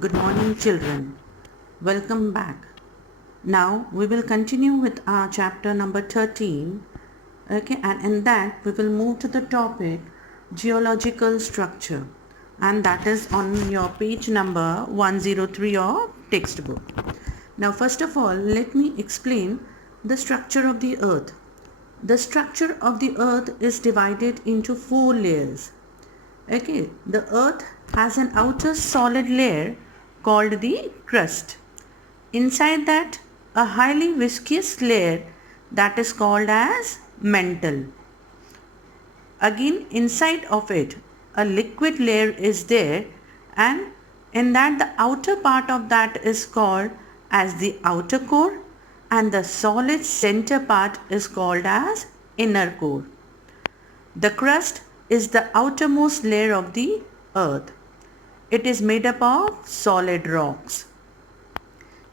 Good morning, children. Welcome back. Now we will continue with our chapter number 13. Okay, and in that we will move to the topic geological structure, and that is on your page number 103 of textbook. Now, first of all, let me explain the structure of the earth. The structure of the earth is divided into four layers. Okay, the earth has an outer solid layer called the crust. Inside that, a highly viscous layer that is called as mantle. Again, inside of it, a liquid layer is there, and in that the outer part of that is called as the outer core, and the solid center part is called as inner core. The crust is the outermost layer of the earth. It is made up of solid rocks.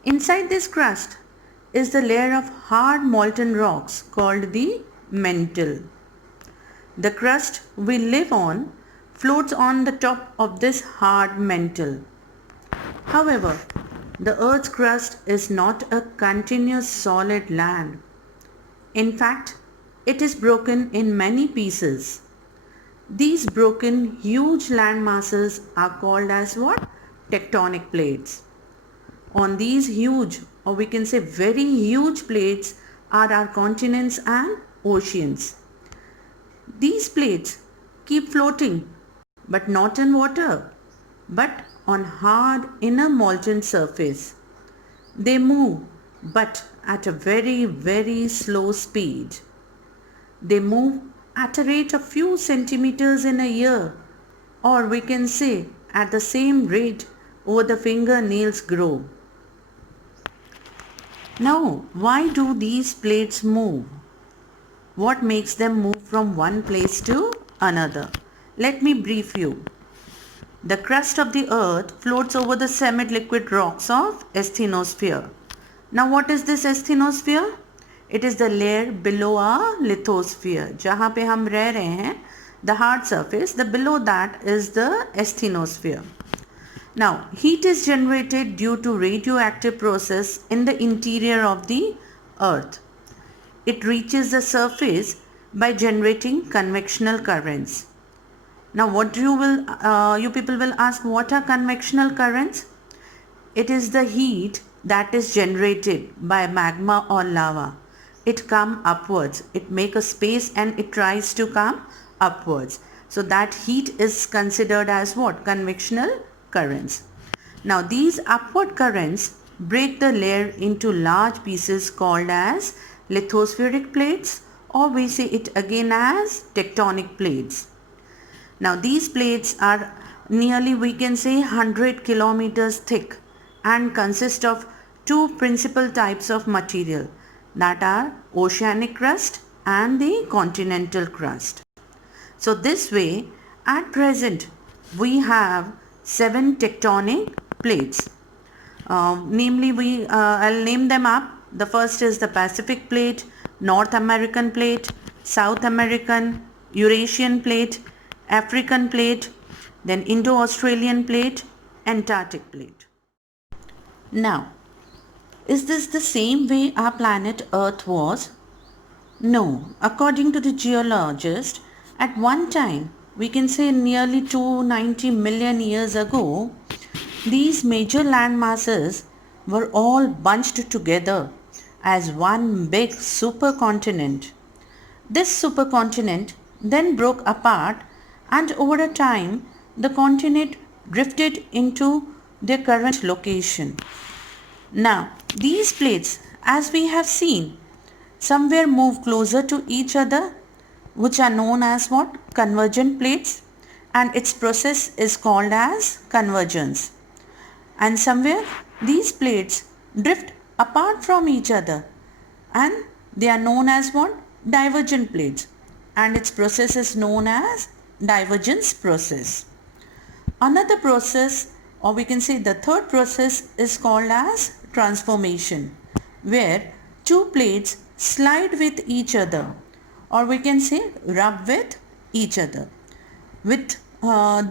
Inside this crust is the layer of hard molten rocks called the mantle. The crust we live on floats on the top of this hard mantle. However, the earth's crust is not a continuous solid land. In fact, it is broken in many pieces. These broken huge land masses are called as what? Tectonic plates. On these huge, or we can say very huge plates, are our continents and oceans. These plates keep floating, but not in water, but on hard inner molten surface. They move, but at a very, very slow speed. They move at a rate of few centimeters in a year, or we can say at the same rate over the fingernails grow. Now, why do these plates move? What makes them move from one place to another? Let me brief you. The crust of the earth floats over the semi-liquid rocks of asthenosphere. Now, what is this asthenosphere? It is the layer below our lithosphere. जहाँ पे हम रह रहे हैं, the hard surface, the below that is the asthenosphere. Now, heat is generated due to radioactive process in the interior of the earth. It reaches the surface by generating convectional currents. Now, you people will ask, what are convectional currents? It is the heat that is generated by magma or lava. It comes upwards. It makes a space and it tries to come upwards. So that heat is considered as what? Convectional currents. Now these upward currents break the layer into large pieces called as lithospheric plates, or we say it again as tectonic plates. Now these plates are nearly, we can say, 100 kilometers thick and consist of two principal types of material, that are oceanic crust and the continental crust. So this way, at present, we have 7 tectonic plates. Namely, I'll name them up. The first is the Pacific plate, North American plate, South American, Eurasian plate, African plate, then Indo-Australian plate, Antarctic plate. Now, is this the same way our planet Earth was? No. According to the geologist, at one time, we can say nearly 290 million years ago, these major land masses were all bunched together as one big supercontinent. This supercontinent then broke apart, and over a time, the continent drifted into their current location. Now, these plates, as we have seen, somewhere move closer to each other, which are known as what? Convergent plates, and its process is called as convergence. And somewhere these plates drift apart from each other, and they are known as what? Divergent plates, and its process is known as divergence process. Another process, or we can say the third process, is called as transformation, where two plates slide with each other, or we can say rub with each other. With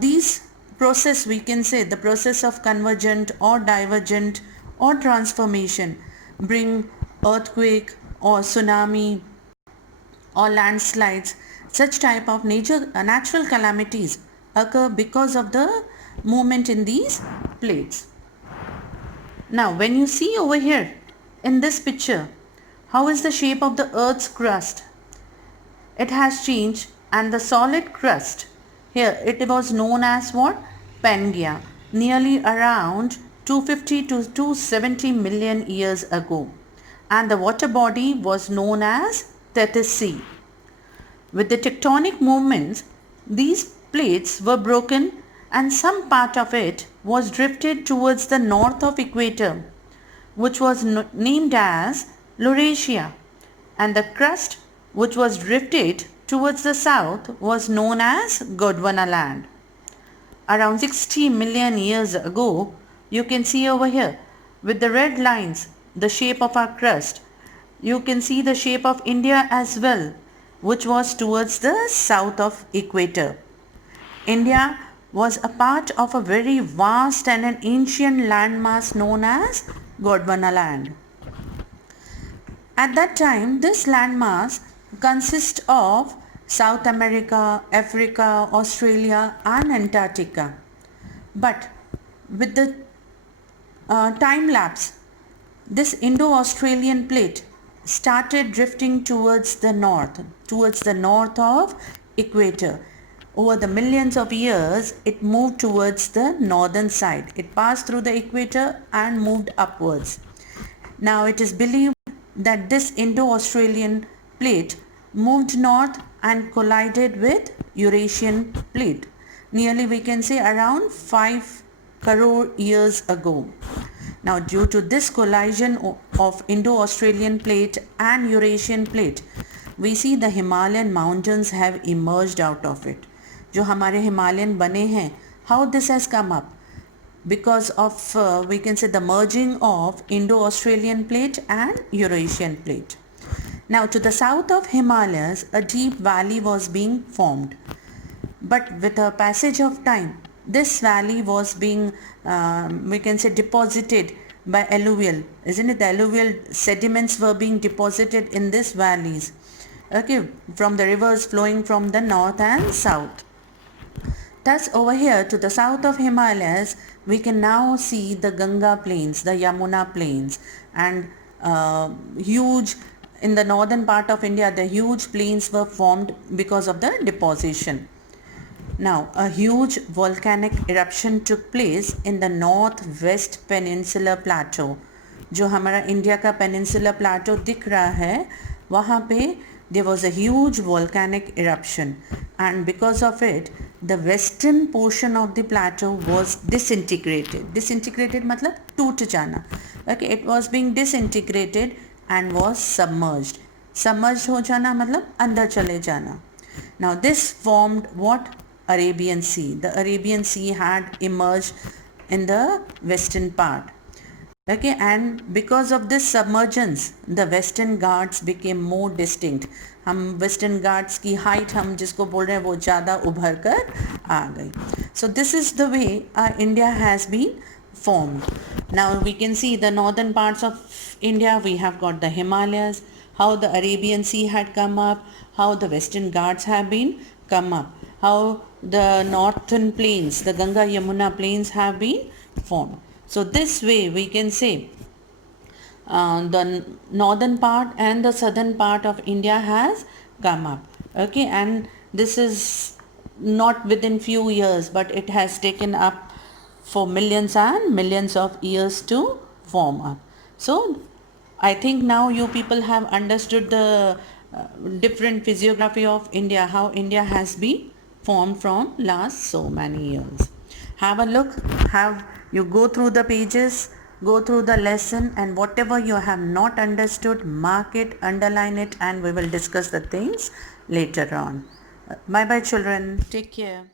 these process, we can say the process of convergent or divergent or transformation bring earthquake or tsunami or landslides. Such type of natural calamities occur because of the movement in these plates. Now when you see over here in this picture, how is the shape of the earth's crust? It has changed, and the solid crust here, it was known as what? Pangaea, nearly around 250 to 270 million years ago, and the water body was known as Tethys Sea. With the tectonic movements, these plates were broken and some part of it was drifted towards the north of equator, which was named as Laurasia, and the crust which was drifted towards the south was known as Gondwana land. Around 60 million years ago, you can see over here with the red lines the shape of our crust. You can see the shape of India as well, which was towards the south of equator. India was a part of a very vast and an ancient landmass known as Gondwana land. At that time, this landmass consists of South America, Africa, Australia and Antarctica. But with the time lapse, this Indo-Australian plate started drifting towards the north of equator. Over the millions of years, it moved towards the northern side. It passed through the equator and moved upwards. Now it is believed that this Indo-Australian plate moved north and collided with Eurasian plate. Nearly we can say around 5 crore years ago. Now due to this collision of Indo-Australian plate and Eurasian plate, we see the Himalayan mountains have emerged out of it. जो हमारे Himalayan बने हैं, how this has come up? Because of we can say the merging of Indo-Australian plate and Eurasian plate. Now to the south of Himalayas, a deep valley was being formed. But with the passage of time, this valley was being we can say deposited by alluvial, isn't it? The alluvial sediments were being deposited in these valleys, okay, from the rivers flowing from the north and south. Thus over here to the south of Himalayas, we can now see the Ganga plains, the Yamuna plains, and huge in the northern part of India, the huge plains were formed because of the deposition. Now a huge volcanic eruption took place in the northwest peninsular plateau. जो हमारा India का peninsular plateau दिख रहा है, वहाँ पे there was a huge volcanic eruption, and because of it the western portion of the plateau was disintegrated. Disintegrated मतलब टूट जाना. Okay, it was being disintegrated and was submerged. Submerged हो जाना मतलब अंदर चले जाना. Now this formed what? Arabian Sea. The Arabian Sea had emerged in the western part. Okay, and because of this submergence, the Western Ghats became more distinct. हम Western Ghats की height हम जिसको बोल रहे हैं वो ज़्यादा उभर कर आ गई. So this is the way India has been formed. Now we can see the northern parts of India. We have got the Himalayas, how the Arabian Sea had come up, how the Western Ghats have been come up, how the northern plains, the Ganga Yamuna plains have been formed. So this way we can say the northern part and the southern part of India has come up. Okay, and this is not within few years, but it has taken up for millions and millions of years to form up. So I think now you people have understood the different physiography of India, how India has been formed from last so many years. Have a look, you go through the pages, go through the lesson, and whatever you have not understood, mark it, underline it, and we will discuss the things later on. Bye bye children. Take care.